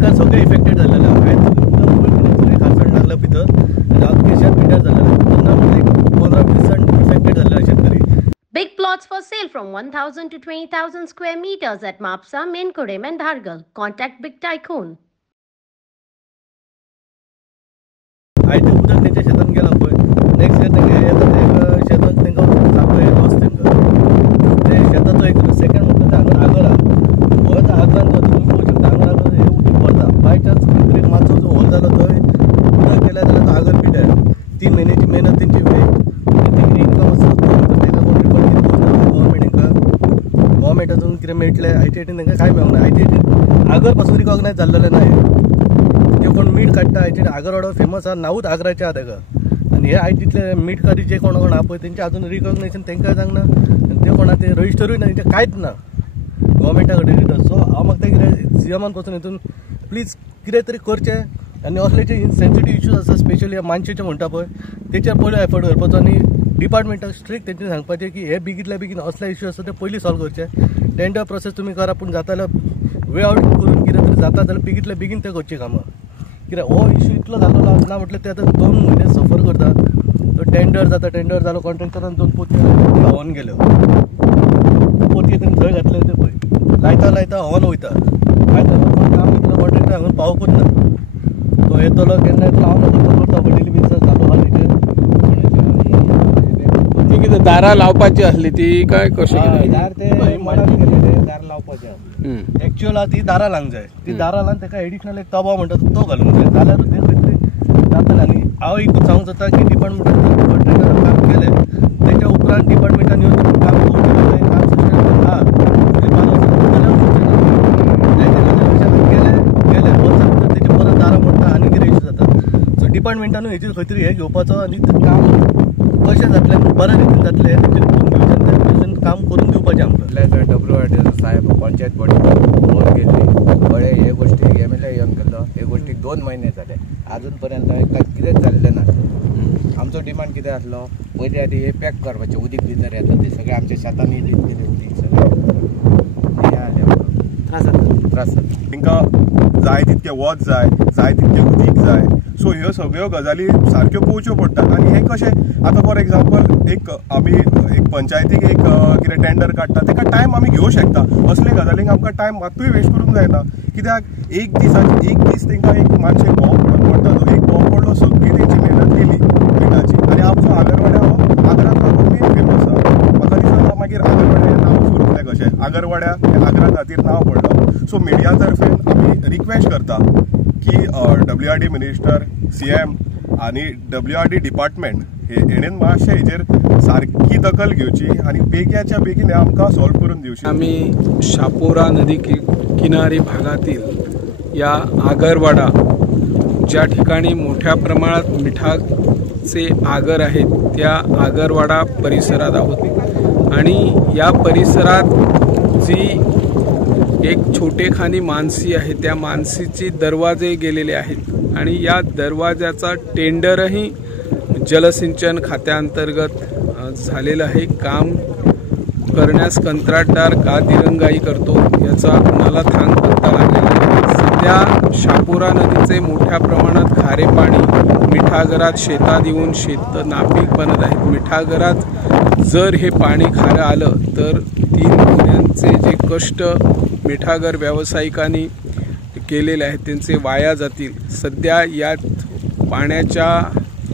तांकां सगळे इफेक्टेड जाल्लेले सगळे खासण लागला भितर आनी अख्खे शेत पिड्ड्यार जाल्लेले तेन्ना एक 15-20 जाण इफेक्टेड जाल्ले शेतकरी. Big plots for sale from 1,000 to 20,000 square meters at Mapsa, Menkodem and Dhargal. Contact Big Tycoon. आयतें उदक तेंच्या शेतान गेलां पळय नेक्स्ट इयर तेंगे येता ते शेताक तेंकां सापय लॉस तेंकां ते शेताचो एक सेकंड म्हणटा ते हांगा आगर आहा वयता आगरान तुमी पळोवंक शकता हांगा आगर हे उदीक भरता बाय चान्स खंय मातसो जो होल जालो थंय उदक गेलें जाल्यार तो आगर पिड्ड्यार 3 म्हयन्याची मेहनत तेंची वेस्ट तेंगे इनकम आसा तेका कोण रिफंड गव्हर्मेंटातून कितें मेळटलें ITITन तेंकां कांय मेळूंक ना. ITIT आगर पासून रिकॉग्नायज जाल्लेलें नाय. जे कोण मीठ काडटा ITIT आगरवाडो फेमस आहा नांवूच आगराचें आहा तेका आनी हे ITITले मीठ कारी जे कोण आहा पळय तेंचे आजून रिकॉग्नेशन तेंकां जावंक ना ते कोणा ते रजिस्टरूय ना तेंचे कांयच ना गव्हर्मेंटा कडेन. सो हांव मागता कितें CMान पासून हितून प्लीज कितें तरी करचें आनी असले जे सेन्सिटीव इश्यूज आसा स्पेशली मानशेचे म्हणटा पळय तेचेर पयलो एफर्ट करपाचो आनी डिपार्टमेंटाक स्ट्रिक्ट तेंचे सांगपाचें की हे बेगींतल्या बेगीन असले इश्यू आसा ते पयलीं सॉल्व करचे. टेंडर प्रोसेस तुमी करा पूण जाता जाल्यार वे आउट करून कितें तरी जाता जाल्यार बेगींतल्या बेगीन ते करची कामां कित्याक हो इश्यू इतलो जाल्लो ना म्हटल्यार ते आतां 2 म्हयने सफर करता. तो टेंडर जालो कॉन्ट्रॅक्टरान 2 पोतयो व्हांवून गेल्यो पोतयो तेणी थंय घातले ते पळय लायता व्हांवून वयता काम इतलो कॉन्ट्रॅक्टर हांगा पावूंकूच ना तो येतलो केन्ना येतलो हांव नदर करता बडील बी जालो आहा तेजे ती कितें दारां लावपाची आसली ती काय कशें दार ते मळान गेले दार लावपाचें एक्चुअल आहा ती दारां लावंक जाय ती दारां लावन तेका एडिशनल एक तबो म्हणटा तो घालूंक जाय जाल्यार ते खंय तरी जातलें. आनी हांव एकूच सांगूंक सोदता की डिपार्टमेंटान कॉन्ट्रॅक्टरान काम केलें तेच्या उपरांत डिपार्टमेंटान येवन काम करून काम सिस्टम आहा गेले वर्सां भितर तेचे परत दारां मोडटा आनी कितें इश्यू जाता. सो डिपार्टमेंटानूय हेचेर खंय तरी हे घेवपाचो आनी काम कशें जातलें बऱ्या रितीन जातलें तेचेर काम करून दिवपाचें आमकां. WRD साहेब पंचायत बॉडी फोन केल्ली बळे हे गोष्टीक MLA येवन केल्लो हे गोष्टीक 2 महिने जाले अजून पर्यंत कितेंच जाल्लें ना. आमचो डिमांड कितें आसलो पयलीं आदी हे पॅक करपाचें उदीक भितर येता ते सगळें आमच्या शेतांनी इल्लें गेलें उदीक सगळें त्रास जाता तांकां जाय तितकें वत जाय तितकें उदीक जाय. सो ह्यो सगळ्यो गजाली सारक्यो पळोवच्यो पडटात आनी हें कशें आतां फॉर एग्जाम्पल एक आमी एक पंचायतीक एक कितें टेंडर काडटा तेका टायम आमी घेवं शकता असले गजालींक आमकां टायम मात्तूय वेस्ट करूंक जायना कित्याक एक दीस तांकां एक मानशेक भोंव पडूंक पडटा तो एक भोंव पडलो सगळी तेंची मेहनत गेली मिठाची आनी आमचो आगरवाड्या हो आगराक लागून मेन फेमस आहा. म्हाका दिसता मागीर आगरवाड्या हें नांव उरलें कशें आगरवाड्या हें आगरा खातीर नांव पडलो. सो मिडिया तर्फे आमी रिक्वेस्ट करता की WRD मिनिस्टर CM आनी WRD डिपार्टमेंट हेणेन मातशें हेजेर सारकी दखल घेवची आनी बेगीच्या बेगीन हें आमकां सॉल्व करून दिवची. आम्ही शापोरा नदी किनारी भागातील या आगरवाडा ज्या ठिकाणी मोठ्या प्रमाणात मिठाचे आगर आहेत त्या आगरवाडा परिसरात आहोत आणि या परिसरात जी एक छोटेखानी मानसी आहे त्या मानसीचे दरवाजे गेलेले आहेत आणि या दरवाजाचा टेंडरही जलसिंचन खात्याअंतर्गत झालेलं आहे. काम करण्यास कंत्राटदार का दिरंगाई करतो याचा कुणाला थांग पत्ता लागलेला आहे. सध्या शापोरा नदीचे मोठ्या प्रमाणात खारे पाणी मिठागरात शेतात येऊन शेत नापीक बनत आहेत. मिठागरात जर हे पाणी खारं आलं तर 3 महिन्यांचे जे कष्ट मिठागर व्यावसायिकांनी केलेले आहेत त्यांचे वाया जातील. सध्या यात पाण्याच्या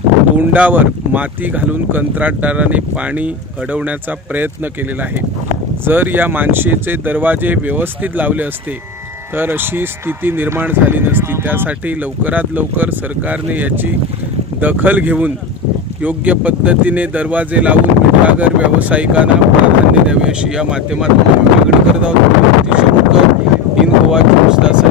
तोंडावर माती घालून कंत्राटदाराने पाणी अडवण्याचा प्रयत्न केलेला आहे. जर या मानशेचे दरवाजे व्यवस्थित लावले असते तर अशी स्थिती निर्माण झाली नसती. त्यासाठी लवकरात लवकर सरकारने याची दखल घेऊन योग्य पद्धतीने दरवाजे लावून मिठागर व्यावसायिकांना प्राधान्य द्यावे अशी या माध्यमातून मागणी करत आहोत. इन गोवा 24 तास